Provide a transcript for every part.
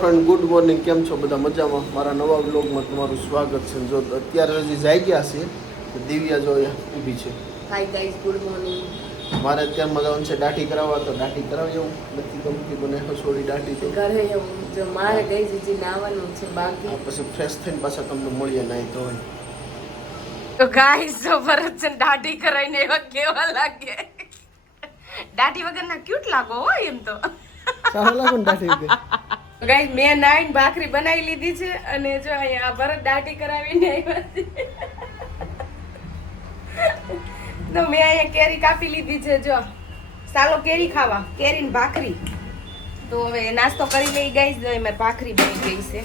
Friend good morning, કેમ છો બધા? મજામાં? મારા નવા વ્લોગમાં તમારું સ્વાગત છે. જો અત્યારે હજી જાગ્યા છે તો દિવ્યા જો ઊભી છે. Hi guys, good morning. મારે અત્યારમાં જવાનું છે દાઢી કરાવવા, તો દાઢી કરાવી આવું. નથી ગમતી મને હસોડી દાઢી તો ઘરે જો મારે ગાઈસ હજી નાવાનું છે બાકી. પછી ફ્રેશ થઈને પાછા તમને મળીએ નાઈ તો હોય. તો ગાઈસ જો ભરત છે દાઢી કરાઈને એવા કેવા લાગે. દાઢી વગરના ક્યુટ લાગો હો એમ તો. સારું લાગે ને દાઢી વગર. ગાઈસ મેં નાઈન ભાખરી બનાવી લીધી છે અને જો અહીંયા ભરત દાઢી કરાવીને આવ્યા છે. તો મેં અહીંયા કેરી કાપી લીધી છે. જો સાલો કેરી ખાવા, કેરીની ભાખરી. તો હવે નાસ્તો કરી લઈ ગાઈસ. જો એમાં ભાખરી બની ગઈ છે.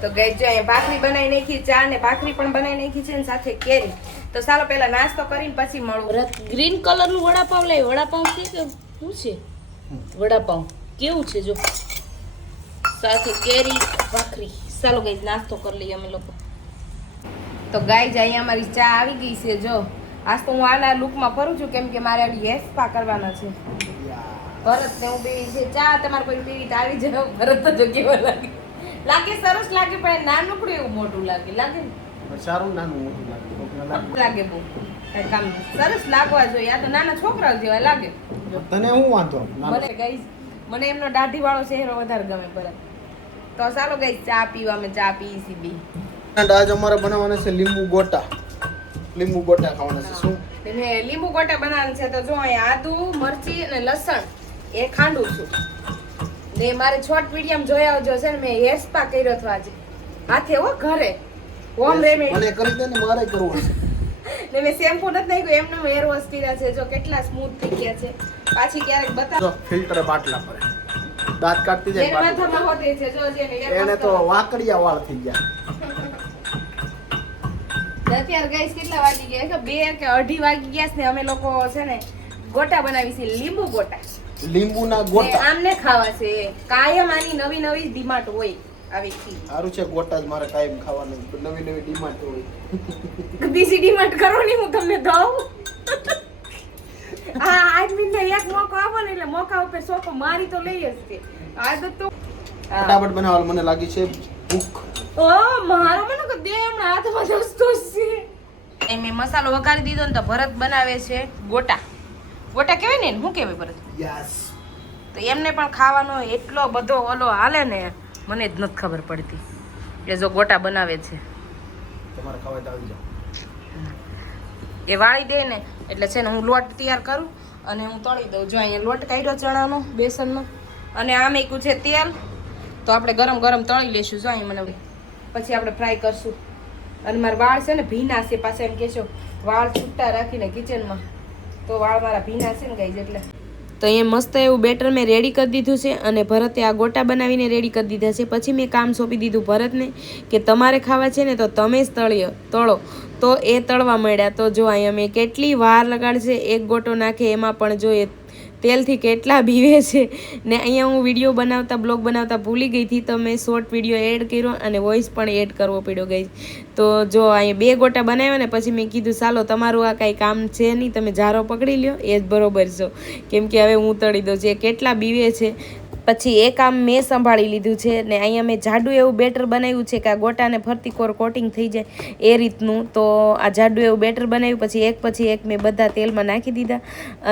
તો ગાઈસ જો અહીંયા ભાખરી બનાવી નાખી, ચા ને ભાખરી પણ બનાવી નાખી છે અને સાથે કેરી. તો ચાલો પહેલા નાસ્તો કરીને પછી મળું. ગ્રીન કલર નું વડાપાવ લઈ. વડાપાવ છે કે શું છે? વડાપાવ કેવું છે જો, સાથે કેરી ભાખરી. ચાલો ગાઈસ નાસ્તો કરી લઈએ અમે લોકો. તો ગાઈસ અહીંયા અમારી ચા આવી ગઈ છે. જો આજ તો હું આના લુકમાં ફરું છું કેમ કે મારે આડી હેસ્પા કરવાના છે. ભરત ને હું બે છે ચા. તમારે કોઈ પીવી તો આવી જાવ. ભરત તો કેવો લાગે? લાગે સરસ લાગે, પણ નાનકડું એવું મોટું લાગે. લાગે ને સારું નાનું મોટું લાગે બહુ કામ સરસ લાગવા જોઈએ. આ તો નાના છોકરા જેવા લાગે. તને હું વાંધો? મને ગાઈસ મને એમનો દાઢી વાળો ચહેરો વધારે ગમે. ભરત તો ચાલો ગાઈસ ચા પીવા. અમે ચા પી સી બી. આજ અમારે બનાવવાના છે લીંબુ ગોટા. લીંબુ ગોટા ખાવાના છે. શું મેં લીંબુ ગોટા બનાવવાના છે. તો જો અહીંયા આદુ, મરચી અને લસણ એ ખાંડું છું ને. મારે શોર્ટ વિડીયો જોયા આવજો છે ને. મેં હેર સ્પા કર્યો હતો આજે હાથે હો, ઘરે હોમ રેમેડી. મને કરી દે ને, મારે કરવું છે. ને મેં શેમ્પુ નથી નાખ્યું, એમનો હેર વોશ કર્યા છે. જો કેટલા સ્મૂથ થઈ ગયા છે. પાછી ક્યારેક બતાવો. ફિલ્ટર બાટલા પર દાંત કાઢતી જાય. જેને માથામાં હોતે છે જો જેને હેર એને તો વાકડિયા વાળ થઈ ગયા. અત્યારે ગાઈસ કેટલા વાગી ગયા છે? 2 કે 2:30 વાગી ગયા છે ને. અમે લોકો છે ને ગોટા બનાવી છે, લીંબુ ગોટા. લીંબુના ગોટા આમને ખાવા છે. કાયમ આની નવી નવી ડિમાન્ડ હોય. આવી સારું છે, ગોટા જ મારે કાયમ ખાવાનું. નવી નવી ડિમાન્ડ હોય. બીજી ડિમાન્ડ કરો ને હું તમને દઉં. હા આદમીને એક મોકો આપો ને એટલે મોકા ઉપર સોકો મારી તો લઈ જ છે. આદત તો ફટાફટ બનાવવા મને લાગી છે ભૂખ. ઓ મારો મને કે દે હમણાં હાથમાં દસ્તો છે. એ મેં મસાલો વઘારી દીધો ને તો ભરત બનાવે છે ગોટા. ગોટા કહેવાય ને, શું કહેવાય ભરત? યસ. તો એમને પણ ખાવાનો એટલો બધો ઓલો હાલે ને, મને જ નથી ખબર પડતી. એ જો ગોટા બનાવે છે. તમારે ખાવા તો આવી જાવ. એ વાળી દે ને એટલે છે ને હું લોટ તૈયાર કરું અને હું તળી દઉં. જો અહીંયા લોટ કાઢ્યો ચણાનો, બેસનનો, અને આ મેકું છે તેલ. તો આપણે ગરમ ગરમ તળી લેશું. જો અહીં મને પછી આપણે ફ્રાય કરશું. અને મારા વાળ છે ને ભીના છે. પાછા એમ કહેશો વાળ છૂટા રાખીને કિચનમાં, તો વાળ મારા ભીના છે ને ગાઈઝ એટલે. તો અહીંયા મસ્ત એવું બેટર મેં રેડી કરી દીધું છે અને ભરતે આ ગોટા બનાવીને રેડી કરી દીધા છે. પછી મેં કામ સોંપી દીધું ભરતને કે તમારે ખાવા છે ને તો તમે જ તળો. તો એ તળવા માંડ્યા. તો જો અહીંયા મેં કેટલી વાર લગાડશે એક ગોટો નાખે એમાં, પણ જો એ તેલથી કેટલા ભીવે છે ને. અહીંયા હું વિડીયો બનાવતા, બ્લોગ બનાવતા ભૂલી ગઈ હતી, તો મેં શોર્ટ વિડીયો એડ કર્યો અને વોઇસ પણ એડ કરવો પડ્યો ગઈ. તો જો અહીંયા 2 ગોટા બનાવ્યા ને પછી મેં કીધું ચાલો તમારું આ કાંઈ કામ છે નહીં, તમે જારો પકડી લ્યો, એ જ બરોબર છો. કેમ કે હવે હું તળી દઉં છું. એ કેટલા બીવે છે. પછી એ કામ મેં સંભાળી લીધું છે ને. અહીંયા મેં જાડું એવું બેટર બનાવ્યું છે કે આ ગોટાને ફરતી કોર કોટિંગ થઈ જાય એ રીતનું. તો આ જાડું એવું બેટર બનાવ્યું. પછી એક મેં બધા તેલમાં નાખી દીધા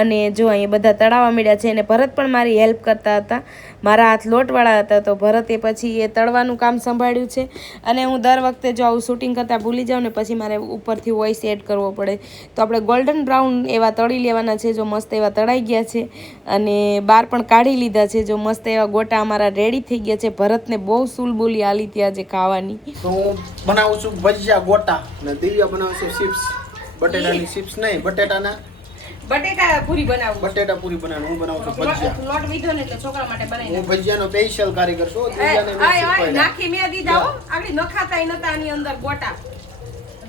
અને જો અહીંયા બધા તળાવવા મળ્યા છે. અને ભરત પણ મારી હેલ્પ કરતા હતા. મારા હાથ લોટવાળા હતા, તો ભરતે પછી એ તળવાનું કામ સંભાળ્યું છે. અને હું દર વખતે જો આવું શૂટિંગ કરતાં ભૂલી જાઉં ને પછી મારે ઉપરથી વોઇસ એડ કરવો પડે. તો આપણે ગોલ્ડન બ્રાઉન એવા તળી લેવાના છે. જો મસ્ત એવા તળાઈ ગયા છે અને બહાર પણ કાઢી લીધા છે. જો મસ્ત એવા ગોટા અમારા રેડી થઈ ગયા છે. ભરતને બહુ સુલબુલી આલી ત્યાં છે ખાવાની. તો હું બનાવું છું ભજીયા ગોટા ને દિવ્યા બનાવે છે ચિપ્સ. બટેટાની ચિપ્સ નહીં, બટેટા પૂરી બનાવું. બટેટા પૂરી બનાવું. હું બનાવું છું ભજીયા. લોટ વીધો ને એટલે છોકરા માટે બનાવી. હું ભજીયાનો સ્પેશિયલ કારીગર છું. દિવ્યાને મેં શીખવાડ્યા. નાખી મેં દીધા હો. આગળ નખાતા નતા આની અંદર ગોટા.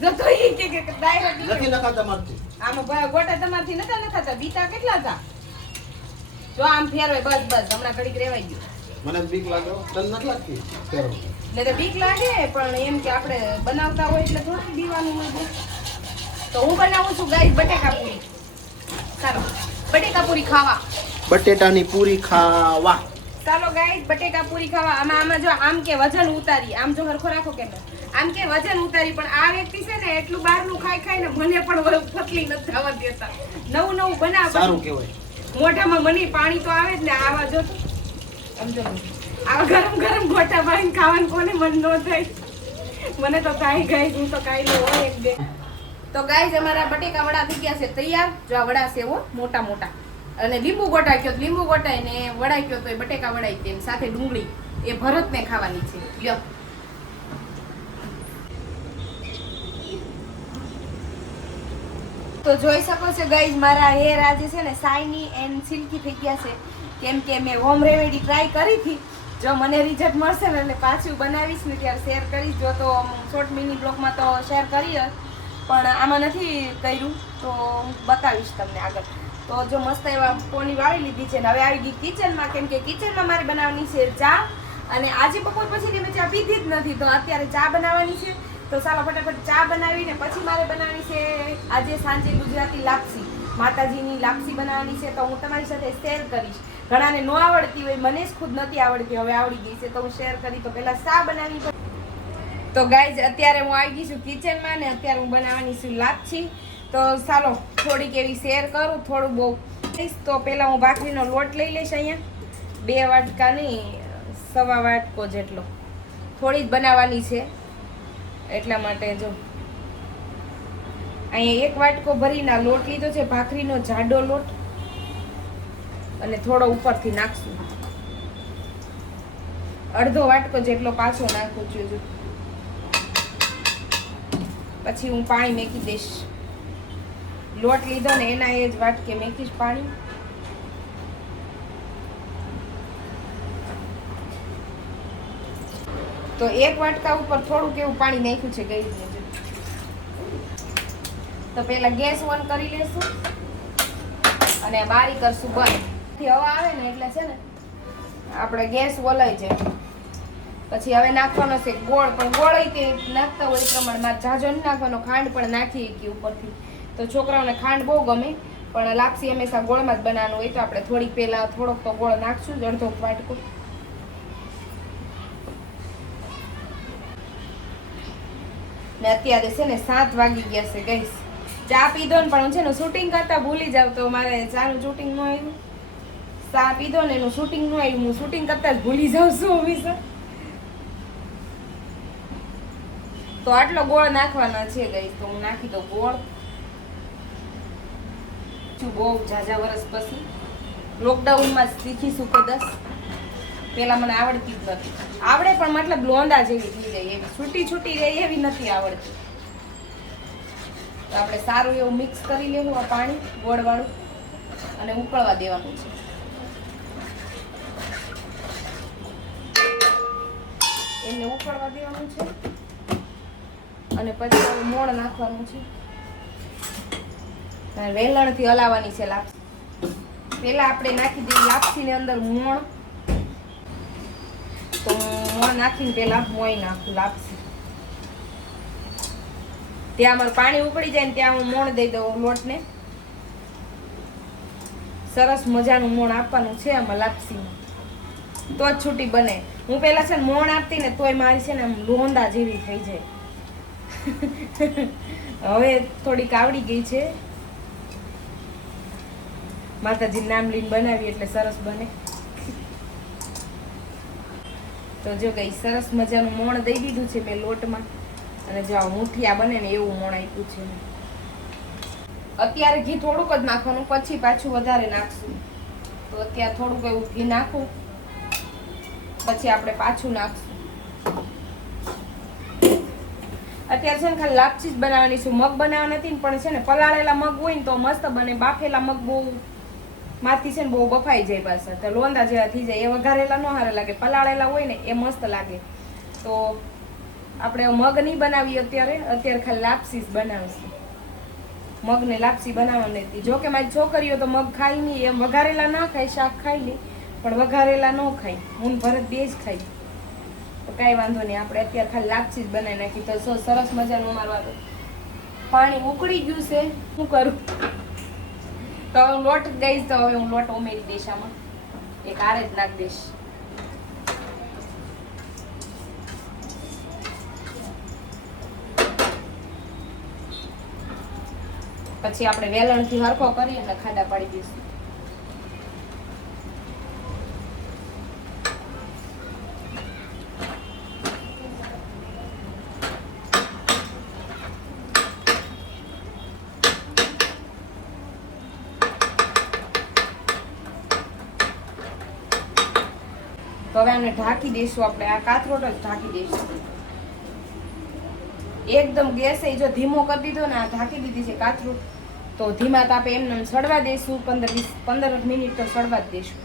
જો તો ઈ કે ડાયરેક્ટ નથી નખાતા મારથી. આમાં ગોટા તમારથી નતા નખાતા. બીતા કેટલા હતા? જો આમ ફેરવે બસ હમણાં ઘડીક રેવાઈ ગયું. મને બીક લાગે. તને નથી લાગતી? ફેરવ ને તો બીક લાગે, પણ એમ કે આપણે બનાવતા હોય એટલે થોડું દીવાનું હોય. તો હું બનાવું છું ગાઈસ બટેકા પૂરી. ચાલો બટેકા પૂરી ખાવા. બટેટાની પૂરી ખાવા. ચાલો ગાઈસ બટેકા પૂરી ખાવા. આમાં જો આમ કે વજન ઉતારી, આમ જો હરખો રાખો કે આમ કે વજન ઉતારી, પણ આ વ્યક્તિ છે ને એટલું બહારનું ખાઈને મને પણ પતલી નથી થવા દેતા. નવું નવું બનાવ સારું કહેવાય. મોઢામાં મને પાણી તો આવે જ ને. આવા જો સમજો આવા ગરમ ગરમ ગોટા બાંધીને ખાવાનું કોને મન ન થાય? મને તો કાઈ ગાઈસ હું તો કાઈ ન હોય એક બે. તો ગાઈસ અમારા બટેકા વડા થઈ ગયા છે તૈયાર. જો આ વડા છે હો મોટા મોટા, અને લીંબુ ગોટા કયો લીંબુ ગોટાય ને વડા કયો તો બટેકા વડાય તેમ સાથે ડુંગળી એ ભરતને ખાવાની છે. લ્યો તો જોઈ શકો છો ગાઈઝ મારા હેર આજે છે ને શાઇની એન્ડ સિલ્કી થઈ ગયા છે, કેમ કે મેં હોમ રેમેડી ટ્રાય કરી હતી. જો મને રિઝલ્ટ મળશે ને એટલે પાછું બનાવીશ ને ત્યારે શેર કરીશ. જો તો શોર્ટ મિની બ્લોગમાં તો શેર કરી પણ આમાં નથી કર્યું તો બતાવીશ તમને આગળ. તો જો મસ્ત એવા પોની વાળી લીધી છે ને હવે આવી ગઈ કિચનમાં, કેમ કે કિચનમાં મારે બનાવવાની છે ચા. અને આજે બપોર પછી મેં ચા પીધી જ નથી, તો અત્યારે ચા બનાવવાની છે. તો ચાલો ફટાફટ ચા બનાવીને પછી મારે બનાવવાની છે આજે સાંજે ગુજરાતી લાપસી. માતાજીની લાપસી બનાવવાની છે, તો હું તમારી સાથે શેર કરીશ. ઘણાને ન આવડતી હોય, મને જ ખુદ નથી આવડતી, હવે આવડી ગઈ છે તો હું શેર કરી. તો પહેલા ચા બનાવી. તો ગાઈઝ અત્યારે હું આવી ગઈ છું કિચનમાં ને અત્યારે હું બનાવવાની છું લાપસી. તો ચાલો થોડીક એવી શેર કરું, થોડું બહુ. તો પહેલાં હું ભાખરીનો લોટ લઈ લઈશ. અહીંયા 2 વાટકા નહીં 1.25 વાટકો જેટલો, થોડી જ બનાવવાની છે એટલા માટે. જો અહીંયા 1 વાટકો ભરીને લોટ લીધો છે, ભાખરીનો જાડો લોટ, અને થોડો ઉપરથી નાખશું. 1/2 વાટકો જેટલો પાછો નાખું છું. જો પછી હું પાણી મેકી દઈશ. લોટ લીધો ને એના એ જ વાટકે મેકીશ પાણી. તો 1 વાટકા ઉપર થોડુંક એવું પાણી નાખ્યું છે ગઈ. તો પેલા ગેસ ઓન કરી લેશું અને બારી કરશું બંધ. હવા આવે ને એટલે છે ને આપણે ગેસ ઓલાઈ જાય. પછી હવે નાખવાનો છે ગોળ, પણ ગોળ તે નાખતા હોય એ પ્રમાણમાં જાજો નહીં નાખવાનો. ખાંડ પણ નાખીએ કે ઉપરથી, તો છોકરાઓને ખાંડ બહુ ગમે, પણ લાપસી હંમેશા ગોળમાં જ બનાવવાનું હોય. તો આપણે થોડીક પહેલા થોડોક તો ગોળ નાખશું, 1/2 વાટકો. ને અત્યારે છે ને 7 વાગી ગયા છે ગઈસ. ચા પીધો ને પણ છે ને શૂટિંગ કરતા ભૂલી જાવ, તો મારે ચાનું શૂટિંગ ન આવ્યું. ચા પીધો ને એનું શૂટિંગ ન આવ્યું, હું શૂટિંગ કરતા જ ભૂલી જાઉં છું હંમેશા. તો આટલો ગોળ નાખવાનો છે ગઈસ. તો હું નાખી દઉં ગોળ. બહુ ઝાઝા વર્ષ પછી લોકડાઉનમાં શીખીશું કદાચ. પેલા મને આવડતી જ નથી. આવડે પણ મતલબ લોંદા જેવી થઈ જાય, એવી છૂટી છૂટી રહે એવી નથી આવડતી. તો આપણે સારું એવું મિક્સ કરી લેવું આ પાણી ગોળવાળું, અને ઉકળવા દેવાનું છે. એને ઉકળવા દેવાનું છે અને પછી મોણ નાખવાનું છે. વેલણથી હલાવવાની છે લાપસી. પેલા આપણે નાખી દઈએ લાપસીની અંદર મોણ. તો મોણ નાખીને પેલા મોઈ નાખું લાપસી. ત્યાં અમારું પાણી ઉકળી જાય ને ત્યાં હું મોણ દઈ દઉં લોટને. સરસ મજાનું મોણ આપવાનું છે આમાં લાપસીમાં, તો જ છૂટી બને. હું પેલા છે ને મોણ આપતી ને તોય મારી છે ને આમ લોંદા જેવી થઈ જાય. હવે થોડીક આવડી ગઈ છે. માતાજી નામ લઈને બનાવી એટલે સરસ બને. તો જો ગઈ સરસ મજાનું મોણ દઈ દીધું છે મેં લોટમાં, અને જો મુઠિયા બને ને એવું મોણ આપ્યું છે. અત્યારે ઘી થોડુંક જ નાખવાનું, પછી પાછું વધારે નાખશું. તો અત્યારે થોડુંક એવું ઘી નાખું, પછી આપણે પાછું નાખશું. અત્યારે છે ને ખાલી લાપસી જ બનાવવાની છું, મગ બનાવવા નથી. પણ છે ને પલાળેલા મગ હોય ને તો મસ્ત બને. બાફેલા મગ બહુ માથી છે ને બહુ બફાઈ જાય પાછા, તો લોંદા જેવા થઈ જાય. એ વઘારેલા ન સારા લાગે, પલાળેલા હોય ને એ મસ્ત લાગે. તો આપણે મગ નહીં બનાવીએ અત્યારે ખાલી લાપસી જ બનાવીશું. મગને લાપસી બનાવવાની હતી. જોકે મારી છોકરીઓ તો મગ ખાઈ નહીં, એમ વઘારેલા ના ખાય, શાક ખાઈ લે, પણ વઘારેલા ન ખાય. હું ભરત બે જ ખાઈ. તો કાંઈ વાંધો નહીં, આપણે અત્યારે ખાલી લાપસી જ બનાવી નાખી. તો સરસ મજાનું અમારું પાણી ઉકળી ગયું છે. શું કરું, તો હું લોટ દઈશ, તો હવે હું લોટ ઉમેરી દઈશ આમાં, એક આરે જ નાખી દઈશ. પછી આપણે વેલણથી હરખો કરી અને ખાડા પાડી દઈશું. તો હવે આને ઢાંકી દઈશું આપણે, આ કાથરોટ જ ઢાંકી દઈશું એકદમ. ગેસ જો ધીમો કરી દીધો ને, આ ઢાંકી દીધી છે કાથરોટ, તો ધીમા તાપે એમને સડવા દઈશું. 15 મિનિટ તો સડવા જ દઈશું.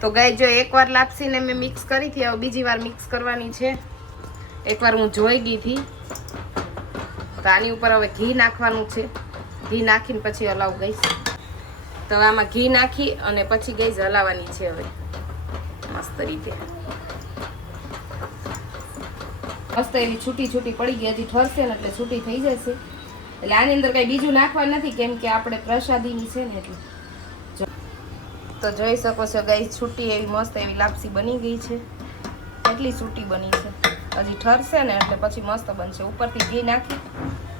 તો ગાય જો એકવાર લાપસીને મેં મિક્સ કરી હતી, હવે બીજી વાર મિક્સ કરવાની છે. એકવાર હું જોઈ ગઈ હતી, તો આની ઉપર હવે ઘી નાખવાનું છે. ઘી નાખીને પછી હલાવ ગઈશ. તો હવે આમાં ઘી નાખી અને પછી ગઈશ હલાવવાની છે હવે મસ્ત રીતે. મસ્ત એવી છૂટી છૂટી પડી ગઈ, હજી ઠરશે ને એટલે છૂટી થઈ જશે. એટલે આની અંદર કઈ બીજું નાખવા નથી, કેમ કે આપણે પ્રસાદીની છે ને એટલે. તો જોઈ શકો છો ગાઈસ, છૂટી એવી મસ્ત એવી લાપસી બની ગઈ છે. એટલી છૂટી બની છે, હજી ઠરશે ને એટલે પછી મસ્ત બનશે. ઉપરથી ઘી નાખી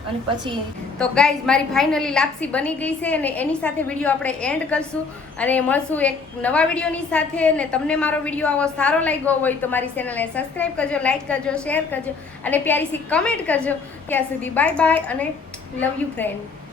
અને પછી તો ગાઈસ મારી ફાઇનલી લાપસી બની ગઈ છે, અને એની સાથે વિડીયો આપણે એન્ડ કરશું અને મળશું એક નવા વિડીયોની સાથે. ને તમને મારો વિડીયો આવો સારો લાગ્યો હોય તો મારી ચેનલને સબસ્ક્રાઈબ કરજો, લાઈક કરજો, શેર કરજો અને પ્યારી સી કમેન્ટ કરજો. ત્યાં સુધી બાય બાય અને લવ યુ ફ્રેન્ડ.